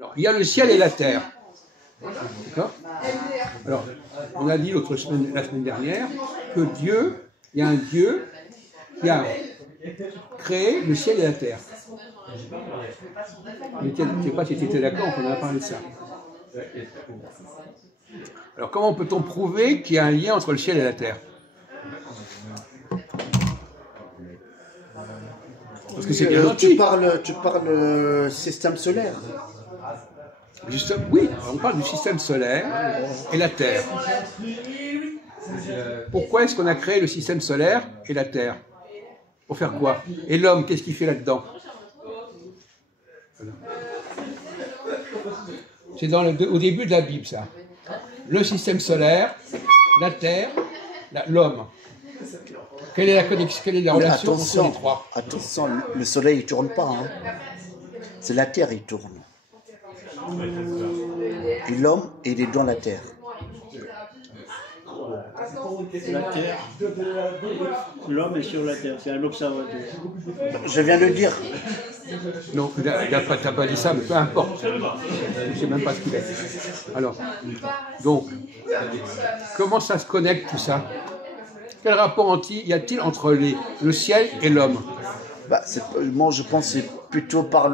Alors, il y a le ciel et la terre. D'accord? Alors, on a dit la semaine dernière que Dieu, il y a un Dieu qui a créé le ciel et la terre. Mais je ne sais pas si tu étais d'accord, on a parlé de ça. Alors, comment peut-on prouver qu'il y a un lien entre le ciel et la terre? Parce que c'est bien gentil. Tu parles système solaire. Justement, oui, on parle du système solaire et la Terre. Pourquoi est-ce qu'on a créé le système solaire et la Terre? Pour faire quoi? Et l'homme, qu'est-ce qu'il fait là-dedans? C'est au début de la Bible, ça. Le système solaire, la Terre, l'homme. Quelle est la connexion, quelle est la relation entre les trois? Attention, le soleil ne tourne pas. Hein. C'est la terre qui tourne. Et l'homme, il est dans la terre. La terre. L'homme est sur la terre, c'est un observateur. Je viens de le dire. Non, tu n'as pas dit ça, mais peu importe. Je ne sais même pas ce qu'il est. Alors, donc, comment ça se connecte tout ça? Quel rapport y a-t-il entre le ciel et l'homme? Moi, je pense que c'est plutôt par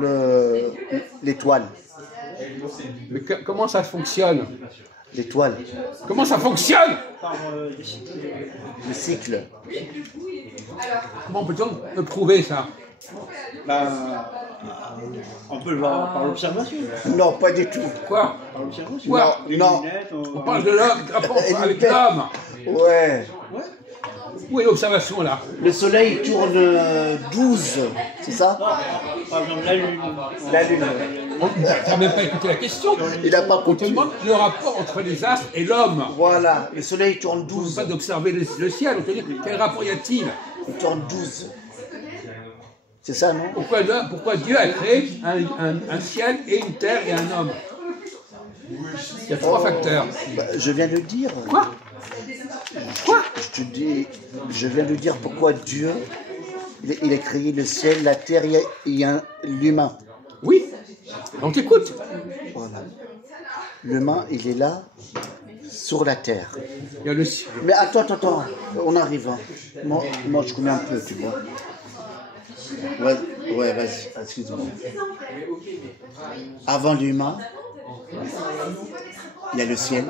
l'étoile. Mais comment ça fonctionne? L'étoile. Comment ça fonctionne? Par le cycle. Comment peut-on le prouver ça? On peut le voir par l'observation. Non, pas du tout. Quoi? Par l'observation. Quoi? Non. On parle de l'homme, rapport avec l'homme. Ouais. Où est l'observation là? Le soleil tourne 12, c'est ça? Par exemple, la lune. La lune. Tu n'as même pas écouté la question. Il n'a pas On te compté. demande le rapport entre les astres et l'homme. Voilà, le soleil tourne On ne 12. pas d'observer le ciel, on te dit quel rapport y a-t-il? Il tourne 12. C'est ça, non? Pourquoi Dieu a créé un ciel et une terre et un homme? Il y a trois facteurs. Je viens de dire. Quoi? Quoi? Je viens de dire pourquoi Dieu, il a créé le ciel, la terre et l'humain. Oui, on t'écoute. Voilà. L'humain, il est là, sur la terre. Il y a le ciel. Mais attends, on arrive. Hein. Moi, je connais un peu, tu vois. Ouais, vas-y, excuse-moi. Avant l'humain, il y a le ciel,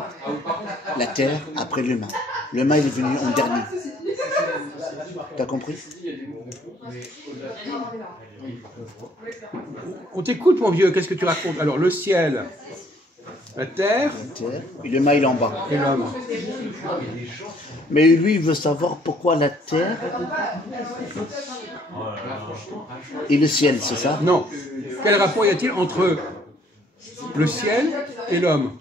la terre, après l'humain. L'humain, il est venu en dernier. T'as compris? On t'écoute, mon vieux, qu'est-ce que tu racontes? Alors, le ciel, la terre et l'humain, il est en bas. et l'homme. Mais lui, il veut savoir pourquoi la terre et le ciel, c'est ça? Non. Quel rapport y a-t-il entre le ciel et l'homme?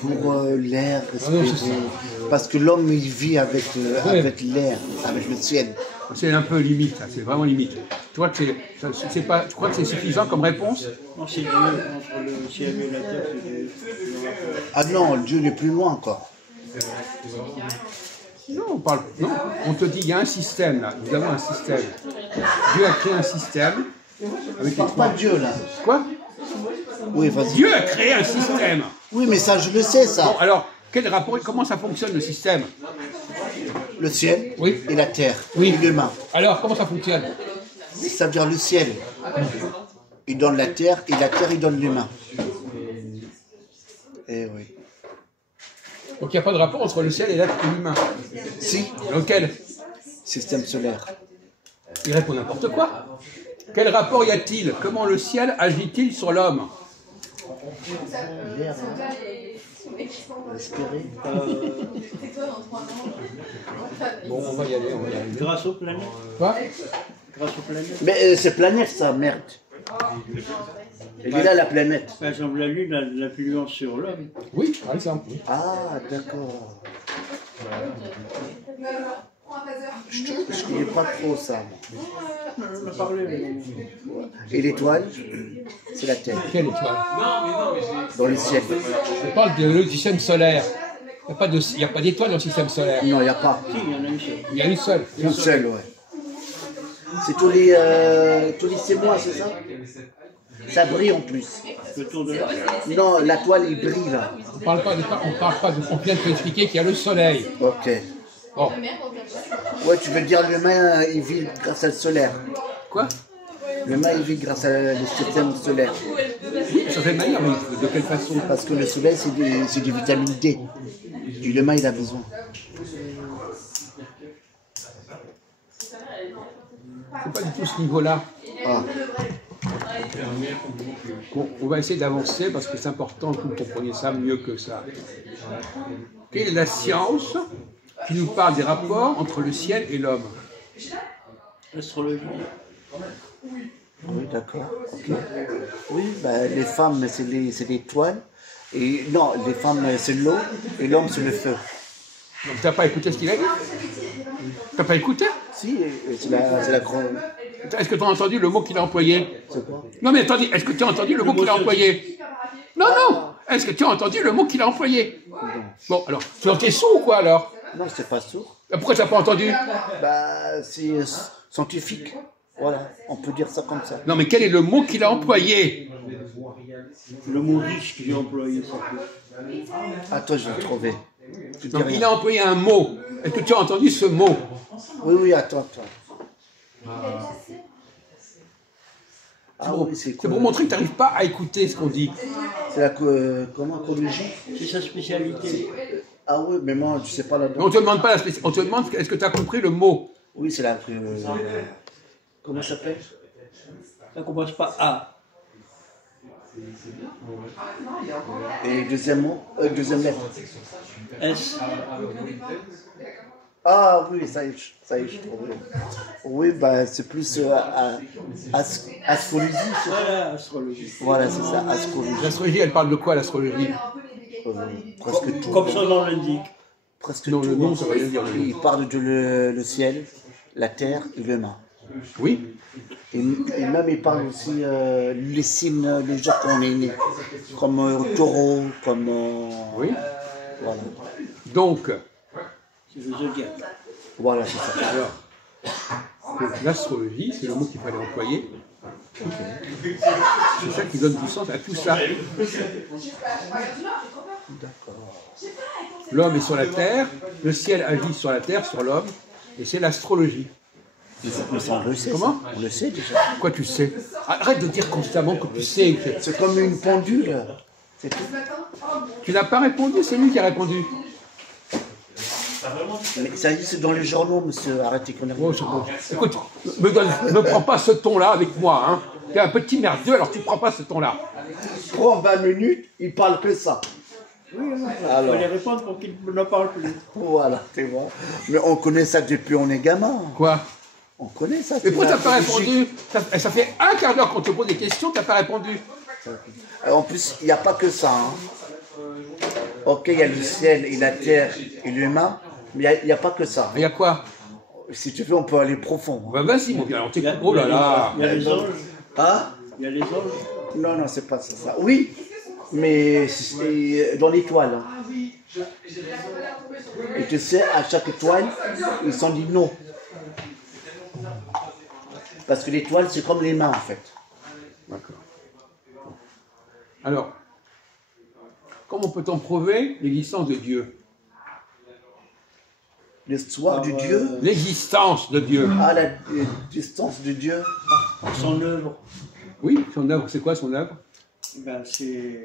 Pour l'air respirer. Parce que l'homme, il vit avec l'air, avec le ciel. C'est un peu limite, c'est vraiment limite. Tu crois que tu crois que c'est suffisant comme réponse? Non, c'est Dieu entre le ciel et la terre. Ah non, Dieu il est plus loin encore. Non, on te dit, il y a un système là, nous avons un système. Dieu a créé un système avec les trois. Pas Dieu là. Quoi? Oui, vas-y. Dieu a créé un système. Oui, mais ça, je le sais, ça. Bon, alors, quel rapport, comment ça fonctionne le système? Le ciel Oui. et la terre. Oui. Et l'humain. Alors, comment ça fonctionne? Ça veut dire le ciel. Il donne la terre et la terre, il donne l'humain. Eh oui. Donc il n'y a pas de rapport entre le ciel et l'humain. Si. Lequel? Système solaire. Il répond n'importe quoi. Quel rapport y a-t-il? Comment le ciel agit-il sur l'homme? L'air, respirer. Bon, on va y aller, Grâce aux planètes. Quoi? Grâce aux planètes. Mais c'est planète, ça, merde. Elle est là, la planète. Par exemple, la lune a de l'influence sur l'homme. Oui, par exemple. Oui. Ah, d'accord. Je ne connais pas trop ça. On a parlé. Et l'étoile, c'est la terre. Quelle étoile? Dans le ciel. On parle du système solaire. Il n'y a pas d'étoile dans le système solaire. Non, il n'y a pas. Si, il y en a une seule. Il y a une seule. Une seule, ouais. C'est tous les 6 mois, c'est ça? Ça brille en plus. Le tour de la Terre. Non, la toile, il brille là. On parle pas on vient de t'expliquer qu'il y a le soleil. Ok. Bon, Ouais, tu veux dire l'humain, il vit grâce à le solaire. quoi? L'humain, il vit grâce à le système solaire. Ça fait manière, mais de quelle façon? Parce que le soleil, c'est du vitamine D. Et l'humain, il a besoin. C'est pas du tout ce niveau-là. Ah. Bon, on va essayer d'avancer parce que c'est important que vous compreniez ça mieux que ça. Quelle est la science qui nous parle des rapports entre le ciel et l'homme? L'astrologie. Oui, d'accord. Ok. Oui, bah, les femmes, c'est les toiles. Et non, les femmes, c'est l'eau. Et l'homme, c'est le feu. Donc t'as pas écouté ce qu'il a dit? T'as pas écouté? Si, c'est la grande. Est-ce que tu as entendu le mot qu'il a employé? C'est quoi? Non mais attendez, est-ce que tu as entendu le mot qu'il a employé? Non, non. Est-ce que tu as entendu le mot qu'il a employé? Bon, alors, tu es sourd ou quoi alors? Non, c'est pas sourd. Pourquoi tu n'as pas entendu? Bah, c'est scientifique. Voilà, on peut dire ça comme ça. Non mais quel est le mot qu'il a employé? Le mot riche que j'ai employé, ça. Ah, toi, je l'ai trouvé. Tu dis Donc, rien. il a employé un mot. Est-ce que tu as entendu ce mot? Oui, oui, attends. Ah oui, c'est C'est quoi? pour montrer que tu n'arrives pas à écouter ce qu'on dit. C'est la comment, écologie? C'est sa spécialité. Ah oui, mais moi, je sais pas Mais là-dedans. on te demande pas on te demande est-ce que tu as compris le mot? Oui, c'est la... comment ça s'appelle? Ça commence par A. Et deuxième mot, deuxième lettre. S. Ah oui, ça y est, je trouve. Oui, bah, c'est plus astrologie. Voilà, astrologie. Voilà, c'est ça, astrologie. L'astrologie, elle parle de quoi l'astrologie? Presque tout. Comme son nom l'indique. Presque Non, tout. le nom, ça veut rien dire. Il parle de le ciel, la terre et l'humain. Oui. Et même il parle aussi les signes, les jours qu'on est né. Comme taureau, comme... Oui. voilà. Donc, C'est le zodiaque. Voilà, c'est ça. alors, l'astrologie, c'est le mot qu'il fallait employer. C'est ça qui donne du sens à tout ça. L'homme est sur la terre, le ciel agit sur la terre, sur l'homme, et c'est l'astrologie. Mais ça, on le sait. Comment? On le sait déjà. Quoi tu sais? Arrête de dire constamment que tu sais. C'est comme une pendule. C'est tout. Tu n'as pas répondu, c'est lui qui a répondu. Mais ça dit, c'est dans les journaux, monsieur. Arrêtez qu'on a... Oh, c'est bon. Écoute, ne prends pas ce ton-là avec moi. Hein. Tu es un petit merdeux, alors tu ne prends pas ce ton-là. Prends 20 minutes, il parle que ça. Il faut Alors, les répondre pour qu'ils ne parlent plus. voilà, c'est bon. Mais on connaît ça depuis on est gamin. Quoi? On connaît ça. Mais pourquoi tu n'as pas répondu? Ça fait un quart d'heure qu'on te pose des questions, tu n'as pas répondu. En plus, il n'y a pas que ça. Hein. Ok, il y a le ciel et la terre et l'humain, mais il n'y a pas que ça. Il y a quoi? Si tu veux, on peut aller profond. Bah, vas-y, mon gars, on Il y a- t'écoute. Oh là là. Il y a les anges. Hein? Il y a les anges. Non, non, c'est pas ça. Oui, mais c'est dans l'étoile. Hein. Et tu sais, à chaque étoile, ils sont dit non. Parce que l'étoile, c'est comme les mains, en fait. D'accord. Alors, comment peut-on prouver l'existence de Dieu? L'histoire du Dieu, L'existence de Dieu. à la distance de Dieu. Par son œuvre. Oui, son œuvre, c'est quoi son œuvre? Ben, c'est.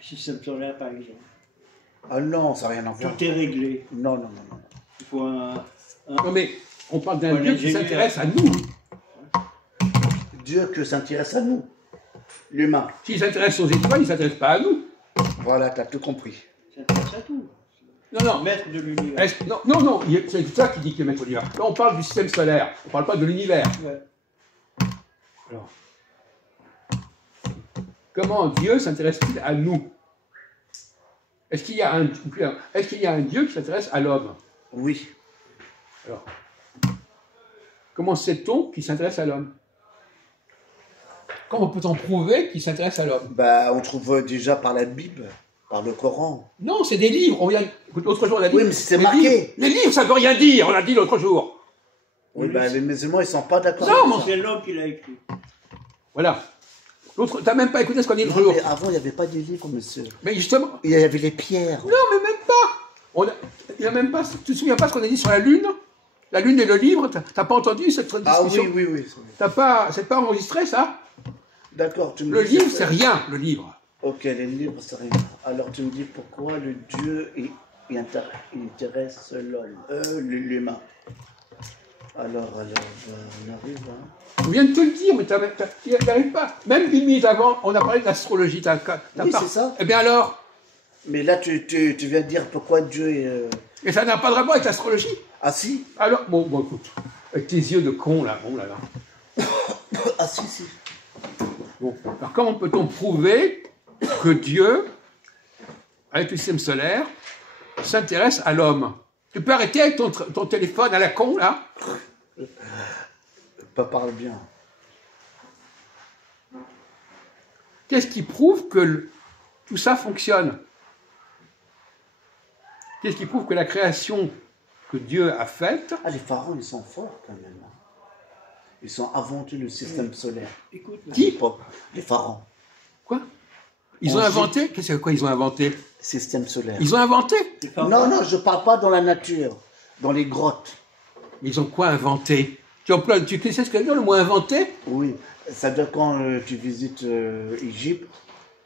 Système solaire, par exemple. Ah non, ça n'a rien à voir. Tout est réglé. Non, non, non, non. Il faut un. Non mais, on parle d'un Ouais, Dieu qui l'ingénieur. s'intéresse à nous. Dieu que s'intéresse à nous, l'humain. S'il s'intéresse aux étoiles, il ne s'intéresse pas à nous. Voilà, tu as tout compris. Ça intéresse à tout. Non, non. Maître de l'univers. Non, non, non, c'est ça qui dit qu'il est maître de l'univers. Là, on parle du système solaire, on ne parle pas de l'univers. Ouais. Alors, comment Dieu s'intéresse-t-il à nous? Est-ce qu'il y a un Dieu qui s'intéresse à l'homme? Oui. Alors, comment sait-on qu'il s'intéresse à l'homme? Comment peut-on prouver qu'il s'intéresse à l'homme? Bah, on trouve déjà par la Bible, par le Coran. Non, c'est des livres. Écoute, l'autre jour, on a dit. Oui, mais c'est les marqué. livres, les livres, ça ne veut rien dire, on l'a dit l'autre jour. Oui, ben, les musulmans, ils sont pas d'accord. Non, mon- C'est l'homme qui l'a écrit. Voilà. L'autre, t'as même pas écouté ce qu'on dit l'autre Non, jour. mais avant, il n'y avait pas de livres, monsieur. Mais justement, Il y avait les pierres. non, mais même pas. Il y a même pas. Tu te souviens pas ce qu'on a dit sur la Lune? La Lune et le livre, t'as pas entendu cette Ah discussion? oui, oui, oui. T'as pas, c'est pas enregistré ça? D'accord, tu me Le dis- livre, c'est rien, le livre. Ok, les livres, c'est rien. Alors tu me dis pourquoi le Dieu il intéresse l'homme, l'humain. Alors, on arrive, hein. On vient de te le dire, mais tu n'y arrives pas. Même une minute avant, on a parlé d'astrologie. Oui, c'est ça. Eh bien alors? Mais là, tu viens de dire pourquoi Dieu est... Et ça n'a pas de rapport avec l'astrologie? Ah si. Alors, bon, écoute, avec tes yeux de con là, bon là là. Ah si, si. Bon, alors comment peut-on prouver que Dieu, avec le système solaire, s'intéresse à l'homme? Tu peux arrêter avec ton téléphone à la con là? Pas parle bien. Qu'est-ce qui prouve que tout ça fonctionne? Qu'est-ce qui prouve que la création que Dieu a faite? Ah, les pharaons, ils sont forts quand même. Hein. Ils ont inventé le système solaire. Écoute, À l'époque, les pharaons. Quoi? Ils ont En inventé? Qu'est-ce que quoi ils ont inventé? Système solaire. Ils ont inventé? les femmes- Non, non, je parle pas dans la nature, dans les grottes. Ils ont quoi inventé? Tu sais ce que veut dire le mot inventé? Oui, ça veut dire quand tu visites Égypte,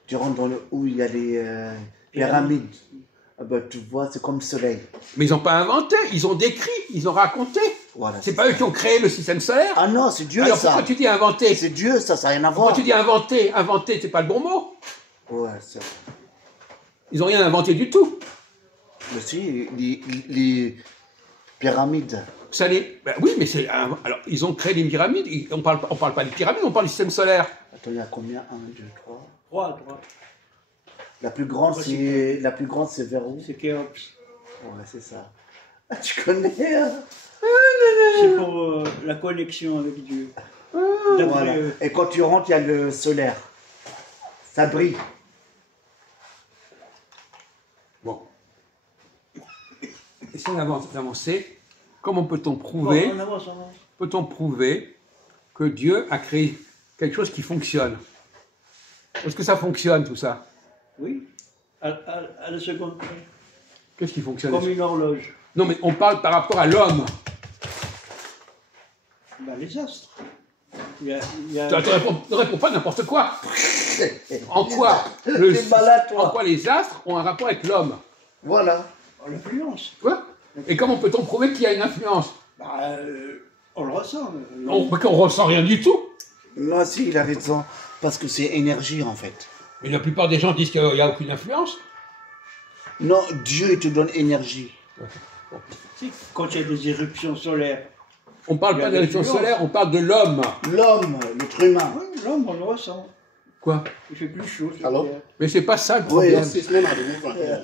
tu rentres dans où il y a les pyramides. Ah ben, tu vois, c'est comme le soleil. Mais ils n'ont pas inventé, ils ont décrit, ils ont raconté. Voilà. C'est pas eux qui ont créé le système solaire. Ah non, c'est Dieu Alors ça. pourquoi tu dis inventé? C'est Dieu ça, ça n'a rien à Pourquoi voir. tu dis inventé? Inventé, c'est pas le bon mot. Ouais, c'est... Ils n'ont rien inventé du tout. Mais si, les pyramides. Ben oui, mais c'est. Alors, ils ont créé les pyramides. On parle pas des pyramides, on parle du système solaire. Attends, il y a combien? 1, 2, 3. Droit. La plus grande, c'est vers où? C'est Khéops. Ouais, c'est ça. Ah, tu connais, hein? C'est pour la connexion avec Dieu. D'après, Voilà. Et quand tu rentres, il y a le solaire. Ça brille. Bon. Essayons d'avancer. Comment peut-on prouver, on avance. peut-on prouver que Dieu a créé quelque chose qui fonctionne? Est-ce que ça fonctionne tout ça? Oui, à la seconde près. Qu'est-ce qui fonctionne? Comme une horloge. Non, mais on parle par rapport à l'homme. Ben, les astres. Il y a... Ne réponds pas n'importe quoi. En quoi, T'es malade, toi. en quoi les astres ont un rapport avec l'homme? Voilà. L'influence. Quoi? Et comment peut-on prouver qu'il y a une influence? Bah, on le ressent. On ressent rien du tout. Non, si, il a raison. Parce que c'est énergie, en fait. Mais la plupart des gens disent qu'il n'y a aucune influence. Non, Dieu, il te donne énergie. Si, quand il y a des éruptions solaires. On ne parle Il y a pas d'élection l'influence. solaire, on parle de l'homme. L'homme, l'être humain. Oui, l'homme, on le ressent. Quoi? Il fait plus chaud. sur Allô Terre. Mais c'est pas ça le Oui, problème. Yes, it's Leonardo. Move on. Yeah.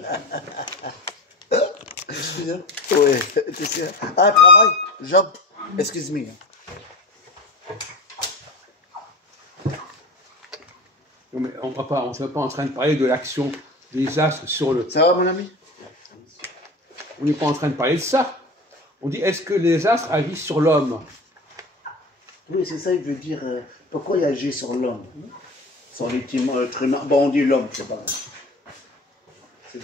Excuse me. Oui, tu sais. Ah, travail, job. Excuse-moi. Non, mais on ne va pas en train de parler de l'action des astres sur le... Ça va, mon ami? On n'est pas en train de parler de ça. On dit, est-ce que les astres agissent sur l'homme? Oui, c'est ça, il veut dire pourquoi il agit sur l'homme. Sur l'être humain. Bon, on dit l'homme, c'est pas grave. C'est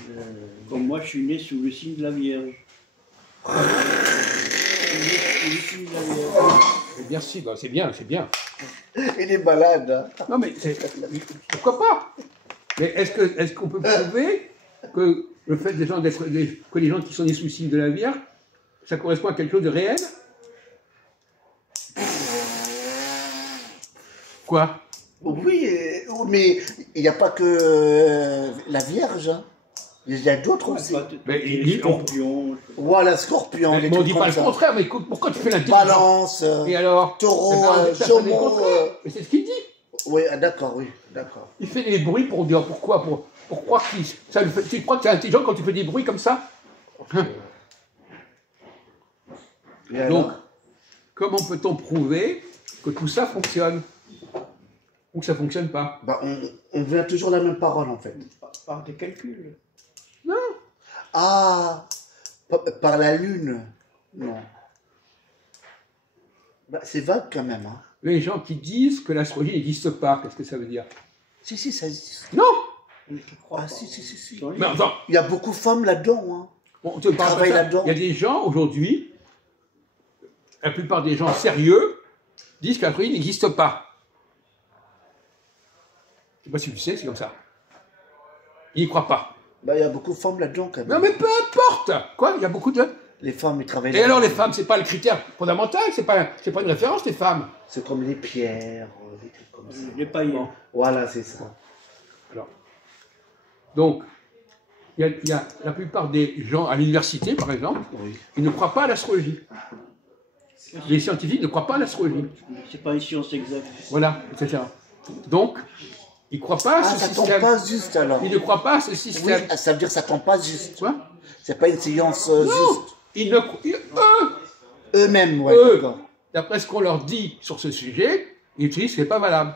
Comme moi, je suis né sous le signe de la Vierge. Je suis né sous le signe de la Vierge. Merci, bah, c'est bien, c'est bien. Il est malade. Hein? Non, mais pourquoi pas? Mais est-ce qu'on peut prouver que le fait que les gens qui sont nés sous le signe de la Vierge, ça correspond à quelque chose de réel? Quoi? Oui, mais il n'y a pas que la Vierge. Hein. Il y a d'autres aussi. Mais Les scorpions. Voilà, scorpion. Mais les on trucs dit comme pas le ça. contraire, mais pourquoi tu fais l'intelligent? Balance, Et alors? taureau, Eh ben, ça fait le Gémeaux, contraire. Mais c'est ce qu'il dit. Oui, ah, d'accord, oui, d'accord. Il fait des bruits pour dire pourquoi, pour croire qu'il... Tu crois que c'est intelligent quand tu fais des bruits comme ça? Et alors? Donc, comment peut-on prouver que tout ça fonctionne? Ou que ça ne fonctionne pas? Bah, on vient toujours la même parole, en fait. Par des calculs. Non. Ah, par la lune. Non. Bah, c'est vague quand même. Hein. Les gens qui disent que l'astrologie n'existe pas, qu'est-ce que ça veut dire? Si, ça existe. Non! Ah, si. Mais attends, Il y a beaucoup de femmes là-dedans. Hein. bon, on te parle Travaille de ça. là-dedans. Il y a des gens aujourd'hui, la plupart des gens sérieux, disent que l'astrologie n'existe pas. Je sais pas si tu sais, c'est comme ça. Ils n'y croient pas. Bah, il y a beaucoup de femmes là-dedans quand même. Non mais peu importe! Quoi? Il y a beaucoup de... Les femmes, ils travaillent Et là-dedans. alors les femmes, c'est pas le critère fondamental, c'est pas une référence, les femmes. C'est comme les pierres, des trucs comme ça. Les païens. Voilà, c'est ça. Alors, donc, il y a la plupart des gens à l'université, par exemple, Oui. ils ne croient pas à l'astrologie. Les scientifiques ne croient pas à l'astrologie. C'est pas une science exacte. Voilà, etc. Donc, ils ne croient pas à Ah, ce ça tombe système. pas juste alors. Ils ne croient pas à ce Oui, système. ça veut dire que ça tombe pas juste. Quoi? C'est pas une science Non, juste. ils ne, eux, Eux-mêmes, ouais, eux, d'accord. d'après ce qu'on leur dit sur ce sujet, ils utilisent ce n'est pas valable.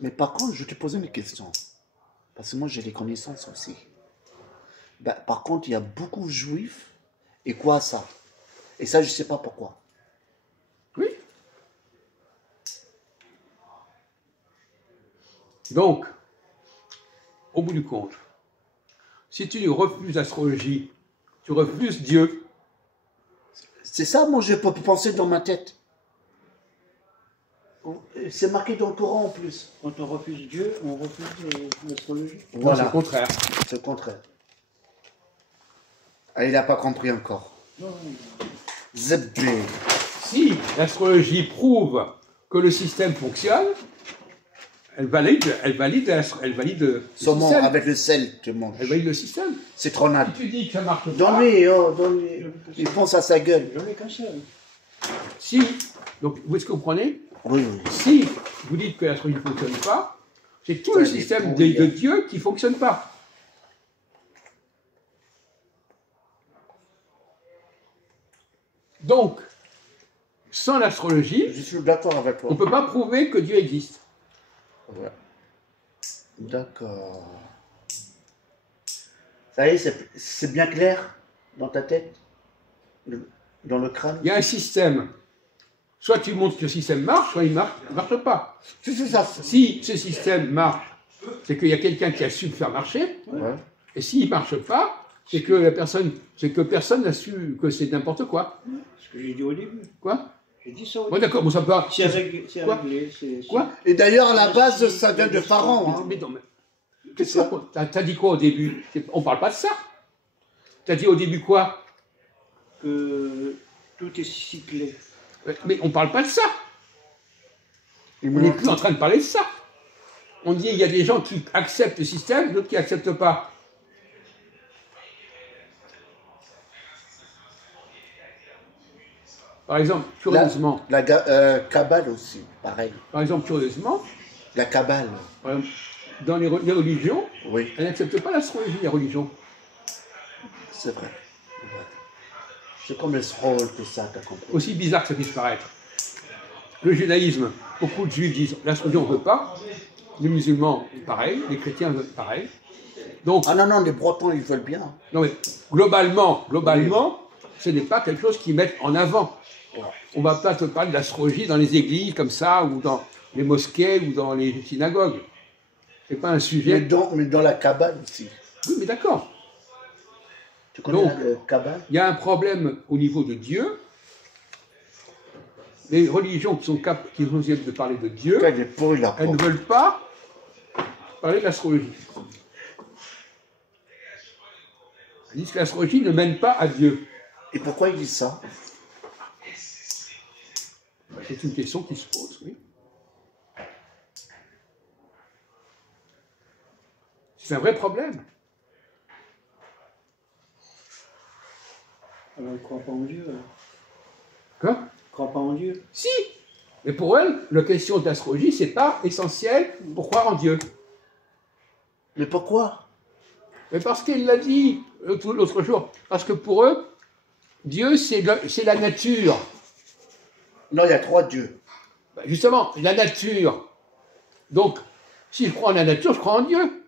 Mais par contre, je te posais mes questions. Parce que moi, j'ai des connaissances aussi. Bah, par contre, il y a beaucoup de juifs. Et quoi ça? Et ça, je sais pas pourquoi. Oui. Donc, au bout du compte, si tu refuses l'astrologie, tu refuses Dieu. C'est ça, moi, je peux penser dans ma tête. C'est marqué dans le Coran en plus. Quand on refuse Dieu, on refuse l'astrologie. Non, c'est le contraire. C'est le contraire. Ah, il n'a pas compris encore. Zebé. Si l'astrologie prouve que le système fonctionne, elle valide le Saumon système. avec le sel, tu manges. Elle valide le système. Citronade. Si tu dis que ça marche pas, Donne-lui, donne-lui. Il pense à sa gueule. J'en ai qu'un seul. si, donc vous est-ce que vous comprenez? Oui. Si vous dites que l'astrologie ne fonctionne pas, c'est tout Ça, le il est système pourri, de hein. Dieu qui ne fonctionne pas. Donc, sans l'astrologie, Je suis d'accord avec toi. on ne peut pas prouver que Dieu existe. Ouais. D'accord. Ça y est, c'est bien clair dans ta tête, dans le crâne. Il y a un système. Soit tu montres que le système marche, soit il ne marche pas. C'est ça. Si ce système marche, c'est qu'il y a quelqu'un qui a su le faire marcher. Ouais. Et s'il ne marche pas, c'est que personne n'a su que c'est n'importe quoi. Ce que j'ai dit au début. Quoi? J'ai dit ça au Bon, début. d'accord, bon, ça peut pas. C'est réglé. C'est Quoi réglé. Quoi? Et d'ailleurs, à la base, ça vient de Pharaon. Hein. Mais non, mais. Qu'est-ce que t'as dit quoi au début? On parle pas de ça. T'as dit au début quoi? Que tout est cyclé. Mais on parle pas de ça. Il On n'est plus en train de parler de ça. On dit il y a des gens qui acceptent le système, d'autres qui n'acceptent pas. Par exemple, curieusement, La Kabbale aussi, pareil. La Kabbale. par exemple, dans les religions, Oui, elles n'acceptent pas l'astrologie, les religions. c'est vrai. C'est comme le Sroll, tout ça, t'as compris. Aussi bizarre que ça puisse paraître. Le judaïsme, beaucoup de juifs disent l'astrologie on ne veut pas. Les musulmans, pareil. Les chrétiens, pareil. Donc, Ah non, les Bretons, ils veulent bien. non mais, globalement, ce n'est pas quelque chose qu'ils mettent en avant. On ne va pas te parler de l'astrologie dans les églises comme ça, ou dans les mosquées, ou dans les synagogues. Ce n'est pas un Mais sujet. dans la Kabbale aussi. Oui, mais d'accord. Tu connais Donc, la Kabbale? Il y a un problème au niveau de Dieu. Les religions qui sont capables de parler de Dieu, Il est pourri, là. elles ne veulent pas parler de l'astrologie. Elles disent que l'astrologie ne mène pas à Dieu. Et pourquoi ils disent ça? C'est une question qui se pose, oui. C'est un vrai problème. Alors, ils ne croient pas en Dieu. Quoi? Ils ne croient pas en Dieu. Si. Mais pour elles, la question de l'astrologie, c'est pas essentiel pour croire en Dieu. Mais pourquoi? Mais parce qu'elle l'a dit l'autre jour. Parce que pour eux, Dieu, c'est la nature. Non, il y a 3 dieux. Ben justement, la nature. Donc, si je crois en la nature, je crois en Dieu.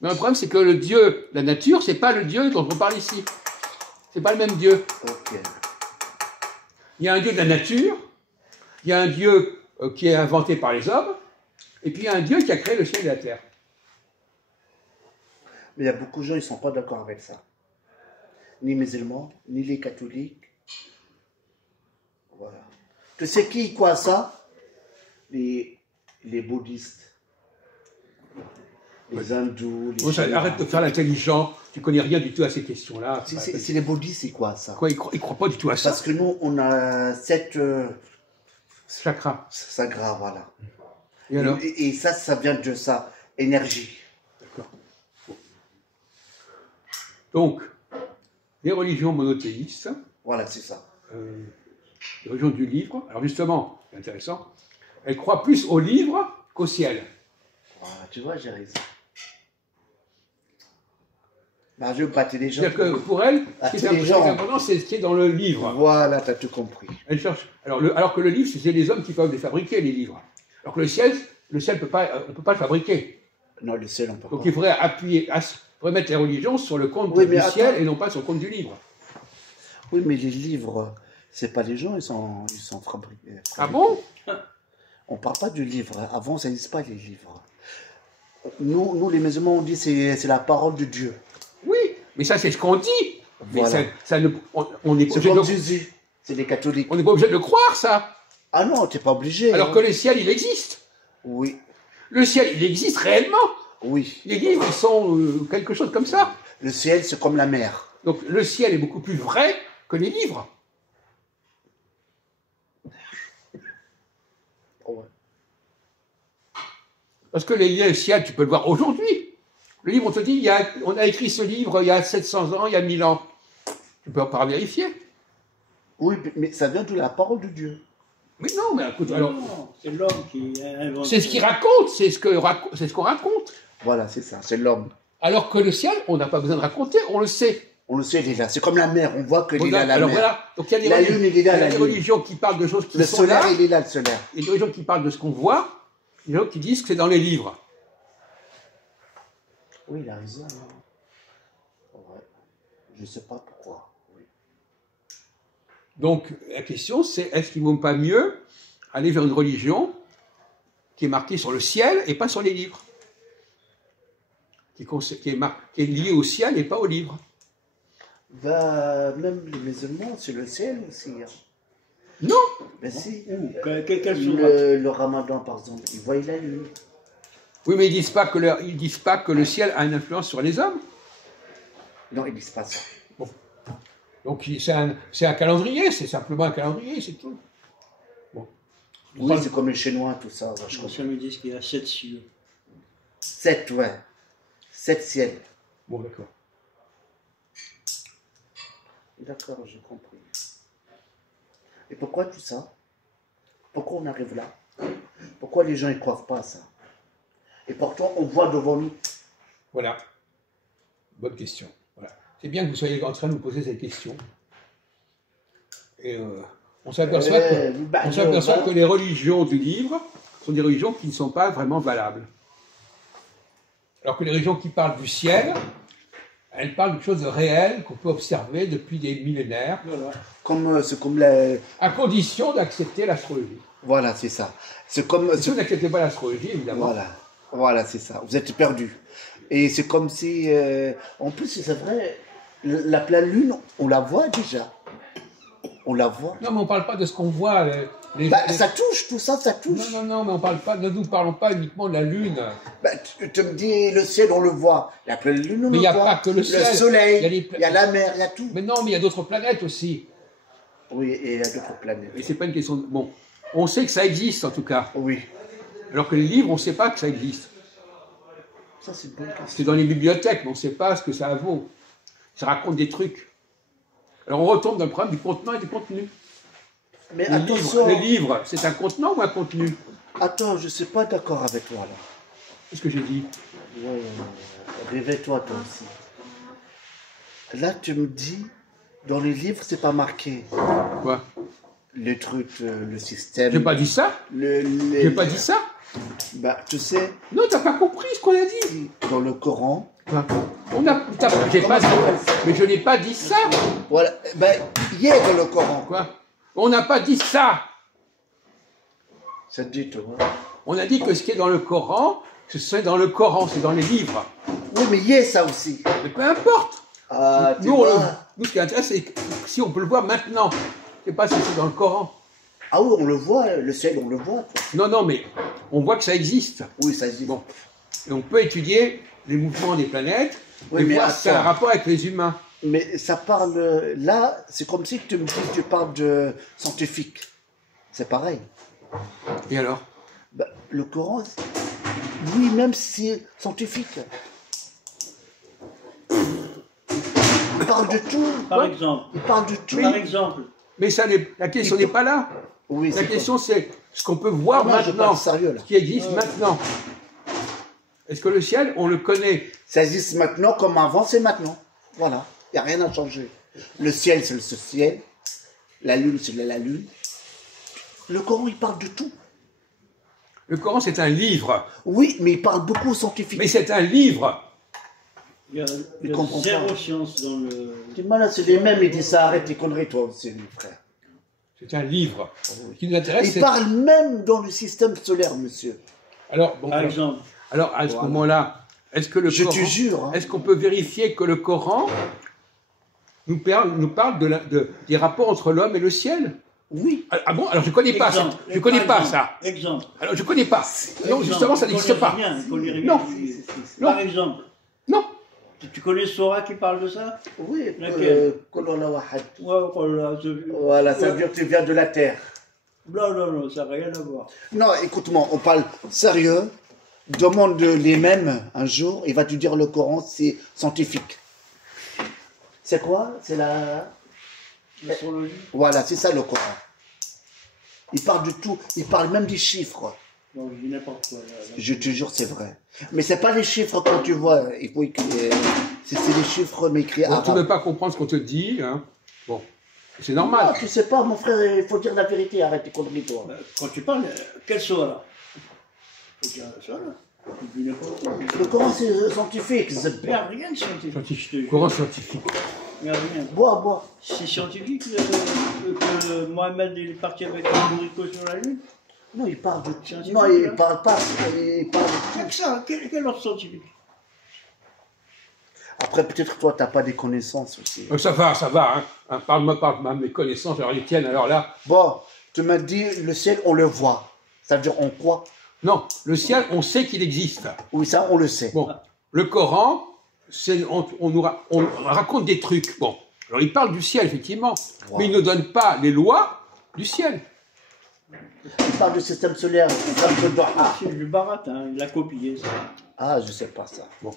Mais le problème, c'est que le Dieu, la nature, c'est pas le Dieu dont on parle ici. C'est pas le même Dieu. Ok. Il y a un Dieu de la nature, il y a un Dieu qui est inventé par les hommes, et puis il y a un Dieu qui a créé le ciel et la terre. Mais il y a beaucoup de gens, ils ne sont pas d'accord avec ça. Ni musulmans, ni les catholiques. Voilà. Tu sais qui croit à ça? Les bouddhistes. Les hindous, les Bon, arrête de faire l'intelligent, tu connais rien du tout à ces questions-là. C'est les bouddhistes, ils croient à ça. Quoi, ils croient pas du tout à ça. Parce que nous, on a 7 Chakra. chakras, voilà. Et alors? Et ça vient de ça, énergie. D'accord. Donc, les religions monothéistes, Voilà, c'est ça. les religions du livre, alors justement, c'est intéressant, elles croient plus au livre qu'au ciel. Voilà, tu vois, j'ai raison. Bah, je veux battre les gens. C'est-à-dire que pour elles, ce qui est important, c'est ce qui est dans le livre. Voilà, tu as tout compris. Elles cherchent. Alors que le livre, c'est les hommes qui peuvent les fabriquer, les livres. Alors que le ciel peut pas, on ne peut pas le fabriquer. Non, le ciel, on peut Donc pas. il faudrait faudrait mettre les religions sur le compte Oui, du mais ciel attends. et non pas sur le compte du livre. Oui, mais les livres, c'est pas les gens, ils sont fabriqués. Ah bon? On parle pas du livre. Hein. Avant, ça n'existe pas, les livres. Nous, les musulmans, on dit c'est la parole de Dieu. Oui, mais ça c'est ce qu'on dit. Mais Voilà. on n'est pas C'est obligé comme de- Jésus. C'est les catholiques. on n'est pas obligé de le croire, ça. Ah non, t'es pas obligé. Alors hein. que le ciel, il existe. Oui, Le ciel, il existe réellement. oui. Les livres, ils sont quelque chose comme ça. Le ciel, c'est comme la mer. Donc le ciel est beaucoup plus vrai que les livres. Ouais. Parce que le ciel, tu peux le voir aujourd'hui. Le livre, on te dit, on a écrit ce livre il y a 700 ans, il y a 1000 ans. Tu peux pas vérifier. Oui, mais ça vient de la parole de Dieu. Mais non, mais écoute, alors, Non, c'est l'homme qui a inventé. c'est ce qu'il raconte, c'est ce qu'on raconte. Voilà, c'est ça, c'est l'homme. Alors que le ciel, on n'a pas besoin de raconter, on le sait. On le sait, il est là. C'est comme la mer, on voit qu'il est là, la Alors mer. voilà, donc il y a des, La lune, il est là, il y a la des lune. religions qui parlent de choses qui Le sont solaire, là, il est là, le solaire. et des religions qui parlent de ce qu'on voit, et des gens qui disent que c'est dans les livres. Oui, il a raison. hein. Ouais. Je ne sais pas pourquoi. Oui. Donc la question c'est, est-ce qu'il ne vaut pas mieux aller vers une religion qui est marquée sur le ciel et pas sur les livres, qui est liée au ciel et pas aux livres? Bah, même les musulmans, c'est le ciel aussi. Hein. Non. Ben si. Où quel sont Le ramadan, par exemple, ils voient la lune. Oui, mais ils disent pas que le ciel a une influence sur les hommes. Non, ils disent pas ça. Donc c'est un calendrier, c'est simplement un calendrier, c'est tout. Bon. Oui, c'est comme les Chinois, tout ça. Ouais, je Les comprends. anciens me disent qu'il y a 7 cieux. 7, ouais. 7 ciels. Bon, d'accord. D'accord, j'ai compris. Et pourquoi tout ça? Pourquoi on arrive là? Pourquoi les gens ne croient pas à ça? Et pourtant, on voit devant nous. Voilà. Bonne question. Voilà. C'est bien que vous soyez en train de nous poser cette question. Et on s'aperçoit que les religions du livre sont des religions qui ne sont pas vraiment valables. Alors que les religions qui parlent du ciel, elles parlent de choses réelles qu'on peut observer depuis des millénaires, Voilà. C'est comme la... à condition d'accepter l'astrologie. Voilà, c'est ça. C'est comme... Si vous n'acceptez pas l'astrologie, évidemment. Voilà. Voilà, c'est ça. Vous êtes perdu. Et c'est comme si... En plus, c'est vrai, la pleine lune, on la voit déjà. On la voit. Non, mais on ne parle pas de ce qu'on voit. Ça touche, tout ça, ça touche. Non, mais on parle pas, ne nous parlons pas uniquement de la Lune. Bah, tu me dis, le ciel, on le voit. La pleine lune, on Mais il le n'y a voit. pas que le ciel. soleil, Il y a il y a la mer, il y a tout. Mais non, mais il y a d'autres planètes aussi. Oui, et il y a d'autres planètes. Et c'est pas une question de... Bon, on sait que ça existe en tout cas. Oui. Alors que les livres, on ne sait pas que ça existe. Ça, c'est une bonne question. C'est dans les bibliothèques, mais on ne sait pas ce que ça vaut. Ça raconte des trucs. Alors on retombe dans le problème du contenant et du contenu. Mais Les attention, livres, c'est un contenant ou un contenu? attends, je ne suis pas d'accord avec toi, là. Qu'est-ce que j'ai dit? Ouais, réveille-toi, toi aussi. Là, tu me dis, dans les livres, c'est pas marqué. Quoi? Le truc, le système. J'ai pas dit ça? J'ai pas dit ça? Bah, tu sais, Non, t'as pas compris ce qu'on a dit. si, dans le Coran, Quoi? J'ai pas dit, mais je n'ai pas dit ça. voilà, bah, il y est dans le Coran. Quoi? On n'a pas dit ça. Ça te dit, toi. On a dit que ce qui est dans le Coran, c'est dans le Coran, c'est dans les livres. Oui, mais il y a ça aussi. Mais peu importe. Ah, tu Nous, vois. nous, ce qui intéresse, c'est si on peut le voir maintenant. Je ne sais pas si c'est dans le Coran. Ah oui, on le voit, le ciel, on le voit. Non, non, mais on voit que ça existe. Oui, ça existe. Bon. Et on peut étudier les mouvements des planètes Oui, et mais voir si ça a un attends. rapport avec les humains. Mais ça parle, là, c'est comme si tu me dis, tu parles de scientifique. C'est pareil. Et alors? Ben, le Coran, oui, même si c'est scientifique. Il parle de tout. Par exemple. Il parle de tout. Par exemple. Mais ça la question n'est pas là. Oui, La c'est question, c'est ce qu'on peut voir Non, je maintenant, parle sérieux, là. ce qui existe maintenant. Est-ce que le ciel, on le connaît? Ça existe maintenant comme avant, c'est maintenant. Voilà. Il n'y a rien à changer. Le ciel, c'est le ciel. La lune, c'est la lune. Le Coran, il parle de tout. Le Coran, c'est un livre. Oui, mais il parle beaucoup aux scientifiques. Mais c'est un livre. Il y a Il comprend zéro pas. science dans le... T'es malade, c'est les mêmes, ils disent ça, arrête tes conneries, toi aussi, mon frère. C'est un livre. Ce qui nous intéresse, Il c'est... parle même dans le système solaire, monsieur. Alors, bon, Par exemple. alors, à ce Voilà. moment-là, est-ce que le Je Coran... te jure. Hein. Est-ce qu'on peut vérifier que le Coran nous parle des rapports entre l'homme et le ciel? Oui. Ah bon? Alors je connais pas ça. Exemple. Je connais Par pas exemple. ça. Exemple. Alors je connais pas. Non, Exemple. justement, ça Il n'existe connaît pas. rien, il connaît rien. Non. Non. Par exemple. Non. Tu connais Sora qui parle de ça? Oui. Laquelle? Kolala Wahad. Ouais, voilà. Voilà, ça veut dire que tu viens de la terre. Non, non, non, ça n'a rien à voir. Non, écoute-moi, on parle sérieux. Demande les mêmes un jour, il va te dire le Coran, c'est scientifique. C'est quoi? C'est la... L'astrologie. Voilà, c'est ça le Coran. Il parle de tout, il parle même des chiffres. Bon, je dis n'importe quoi. Là. Je te jure, c'est vrai. Mais c'est pas les chiffres quand tu vois, il faut écrire. C'est les chiffres mais écrits Bon, tu ne arabes. veux pas comprendre ce qu'on te dit. Hein. Bon, c'est Non, normal. tu sais pas, mon frère, il faut dire la vérité, arrête tes conneries, toi. Quand tu parles, quel Sora? Faut dire ça, là. Tu dis n'importe quoi. Le Coran, c'est scientifique. Il n'y a rien de scientifique. Scientifique. Coran scientifique. Il n'y a rien. Bois, bois. C'est scientifique que Mohamed il est parti avec un bourricot sur la Lune? Non, il parle de... Scientifique, Non, il là. parle pas, il parle de Il n'y a tout. que ça. Quel autre scientifique? Après, peut-être toi, t'as pas des connaissances aussi. Ça va. Hein. Parle-moi de mes connaissances. Alors les tiennes, alors là. Bon, tu m'as dit, le ciel, on le voit. Ça veut dire on croit. Non, le ciel, on sait qu'il existe. Oui, ça, on le sait. Bon, le Coran, on raconte des trucs. Bon, alors il parle du ciel, effectivement. Wow. Mais il ne donne pas les lois du ciel. Il parle du système solaire, système de Doha. C'est du barat, hein. Il a copié ça. Ah, je sais pas ça. Bon.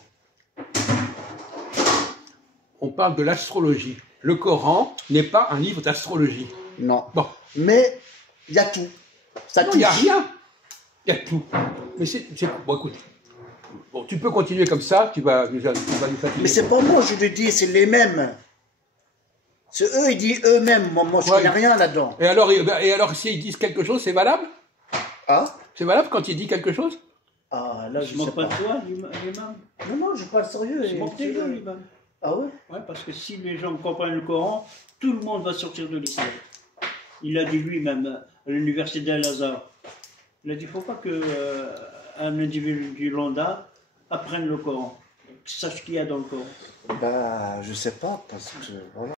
On parle de l'astrologie. Le Coran n'est pas un livre d'astrologie. Non. Bon, Mais, il y a tout. Ça non, il n'y a touche. rien. Il y a tout. Mais bon, écoute. Bon, tu peux continuer comme ça, tu vas nous fatiguer. Mais c'est pas moi, je le dis, c'est les mêmes. C'est eux, ils disent eux-mêmes. Moi, je Ouais. connais rien là-dedans. Et alors, s'ils disent quelque chose, c'est valable? Ah C'est valable quand ils disent quelque chose? Ah, là, Je je ne sais manque pas pas. de toi, l'imam. Non, non, je parle sérieux. Je manque de toi, l'imam. Ah ouais? Ouais, parce que si les gens comprennent le Coran, tout le monde va sortir de l'islam. Il a dit lui-même à l'université d'Al-Azhar. Il a dit il ne faut pas qu'un individu lambda apprenne le Coran, sache ce qu'il y a dans le Coran. Bah, je sais pas, parce que... Voilà.